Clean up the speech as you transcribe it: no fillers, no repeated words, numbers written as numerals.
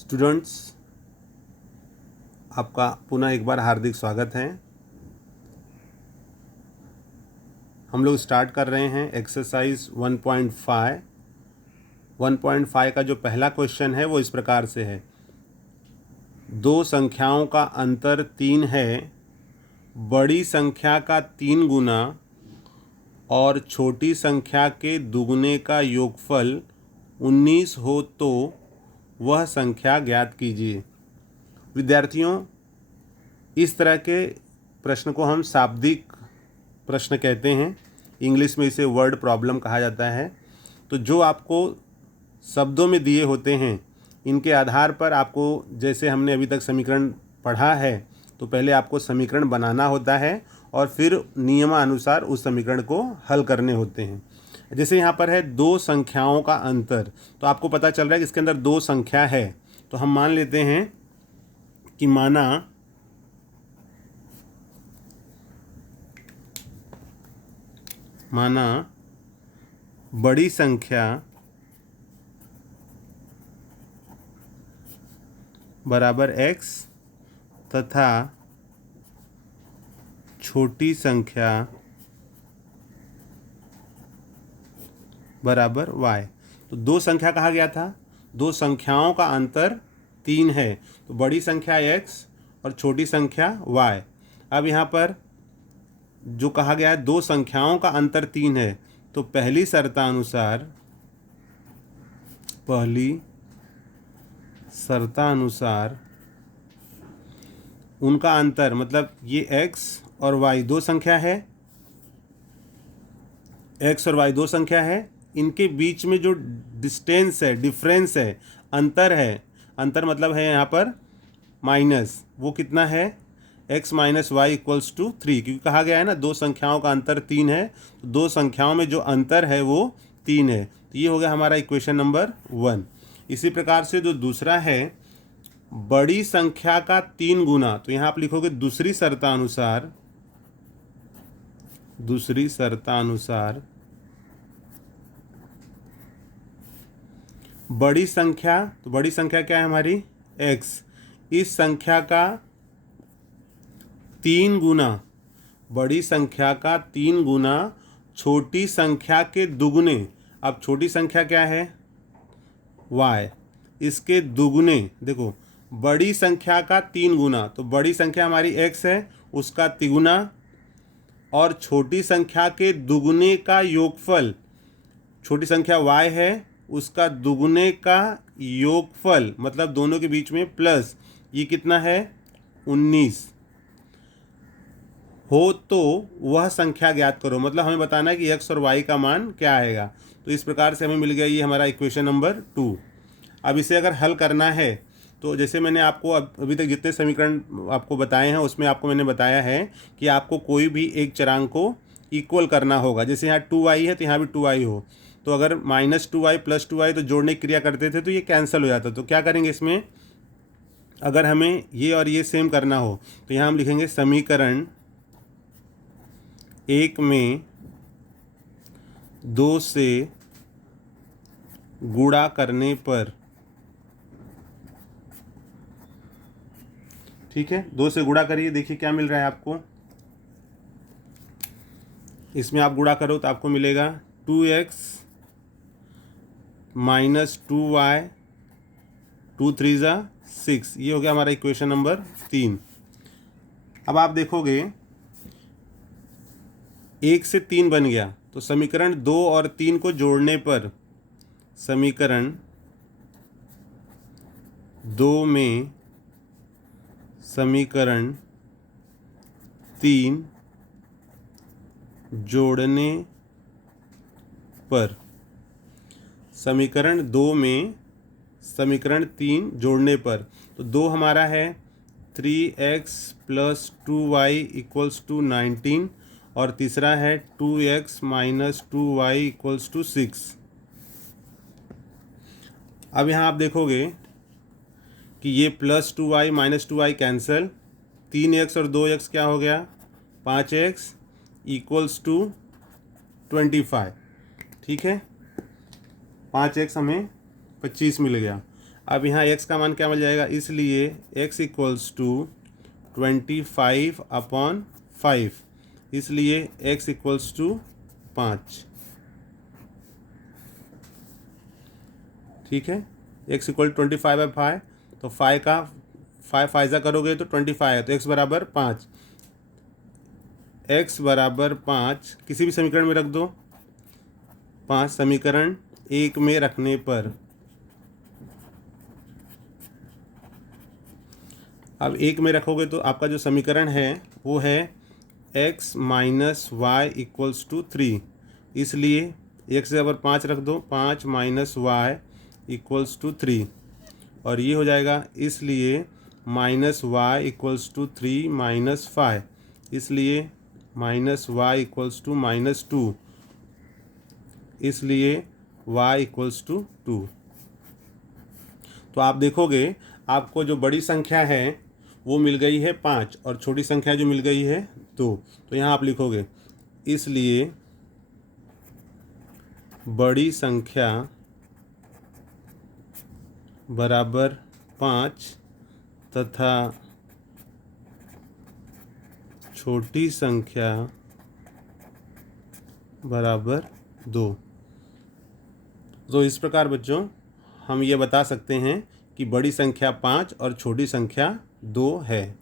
Students, आपका पुनः एक बार हार्दिक स्वागत है। हम लोग स्टार्ट कर रहे हैं एक्सरसाइज 1.5। 1.5 का जो पहला क्वेश्चन है वो इस प्रकार से है। दो संख्याओं का अंतर 3 है, बड़ी संख्या का 3 गुना और छोटी संख्या के दुगने का योगफल 19 हो तो वह संख्या ज्ञात कीजिए। विद्यार्थियों, इस तरह के प्रश्न को हम शाब्दिक प्रश्न कहते हैं। इंग्लिश में इसे वर्ड प्रॉब्लम कहा जाता है। तो जो आपको शब्दों में दिए होते हैं, इनके आधार पर आपको, जैसे हमने अभी तक समीकरण पढ़ा है, तो पहले आपको समीकरण बनाना होता है और फिर नियमानुसार उस समीकरण को हल करने होते हैं। जैसे यहाँ पर है दो संख्याओं का अंतर, तो आपको पता चल रहा है कि इसके अंदर दो संख्या है। तो हम मान लेते हैं कि माना बड़ी संख्या बराबर x तथा छोटी संख्या बराबर y। तो दो संख्या कहा गया था, दो संख्याओं का अंतर 3 है, तो बड़ी संख्या x और छोटी संख्या y। अब यहाँ पर जो कहा गया है दो संख्याओं का अंतर 3 है, तो पहली शर्तानुसार उनका अंतर, मतलब ये x और y दो संख्या है, x और y दो संख्या है, इनके बीच में जो डिस्टेंस है, डिफरेंस है, अंतर है, अंतर मतलब है यहाँ पर माइनस, वो कितना है x minus y equals to 3। क्योंकि कहा गया है ना दो संख्याओं का अंतर 3 है, तो दो संख्याओं में जो अंतर है वो 3 है। तो ये हो गया हमारा इक्वेशन नंबर 1। इसी प्रकार से जो दूसरा है बड़ी संख्या का 3 गुना, तो यहाँ आप लिखोगे दूसरी शर्तानुसार बड़ी संख्या, तो बड़ी संख्या क्या है हमारी x, इस संख्या का 3 गुना, बड़ी संख्या का 3 गुना छोटी संख्या के दुगने। अब छोटी संख्या क्या है y, इसके दुगने, देखो बड़ी संख्या का 3 गुना, तो बड़ी संख्या हमारी x है, उसका तिगुना, और छोटी संख्या के दुगने का योगफल, छोटी संख्या y है, उसका दुगने का योगफल, मतलब दोनों के बीच में प्लस, ये कितना है 19 हो तो वह संख्या ज्ञात करो। मतलब हमें बताना है कि x और y का मान क्या आएगा। तो इस प्रकार से हमें मिल गया ये हमारा इक्वेशन नंबर 2। अब इसे अगर हल करना है, तो जैसे मैंने आपको अभी तक जितने समीकरण आपको बताए हैं उसमें आपको मैंने बताया है कि आपको कोई भी एक चरांक को इक्वल करना होगा। जैसे यहाँ 2y है तो यहाँ भी 2y हो, तो अगर -2y + 2y तो जोड़ने की क्रिया करते थे तो ये कैंसिल हो जाता। तो क्या करेंगे इसमें, अगर हमें ये और ये सेम करना हो तो यहाँ हम लिखेंगे समीकरण 1 में 2 से गुणा करने पर, ठीक है, 2 से गुणा करिए, देखिए क्या मिल रहा है आपको। इसमें आप गुणा करो तो आपको मिलेगा 2x माइनस 2y, 2 3 ज़ा 6। ये हो गया हमारा इक्वेशन नंबर 3। अब आप देखोगे 1 से 3 बन गया, तो समीकरण 2 और 3 को जोड़ने पर समीकरण 2 में समीकरण 3 जोड़ने पर, समीकरण 2 में समीकरण 3 जोड़ने पर, तो 2 हमारा है 3x + 2y = 19, और तीसरा है 2x माइनस 2y = 6। अब यहाँ आप देखोगे कि ये +2y -2y कैंसिल, 3x और 2x क्या हो गया 5x = 25। ठीक है, 5x हमें 25 मिल गया। अब यहाँ x का मान क्या मिल जाएगा, इसलिए x इक्वल्स टू 25/5, इसलिए x इक्वल्स टू 5। ठीक है, x इक्वल 25/5, तो 5 का 5 फाइजा करोगे तो 25 है, तो x बराबर 5। x बराबर 5 किसी भी समीकरण में रख दो। 5 समीकरण 1 में रखने पर, अब 1 में रखोगे तो आपका जो समीकरण है वो है x minus y equals to 3, इसलिए x बराबर 5 रख दो, 5 माइनस वाई इक्वल्स टू 3, और ये हो जाएगा, इसलिए minus y equals to 3 minus 5, इसलिए माइनस वाई इक्वल्स टू -2, इसलिए y इक्वल्स टू 2। तो आप देखोगे आपको जो बड़ी संख्या है वो मिल गई है 5 और छोटी संख्या जो मिल गई है 2। तो यहाँ आप लिखोगे, इसलिए बड़ी संख्या बराबर 5 तथा छोटी संख्या बराबर 2। तो इस प्रकार बच्चों हम ये बता सकते हैं कि बड़ी संख्या 5 और छोटी संख्या 2 है।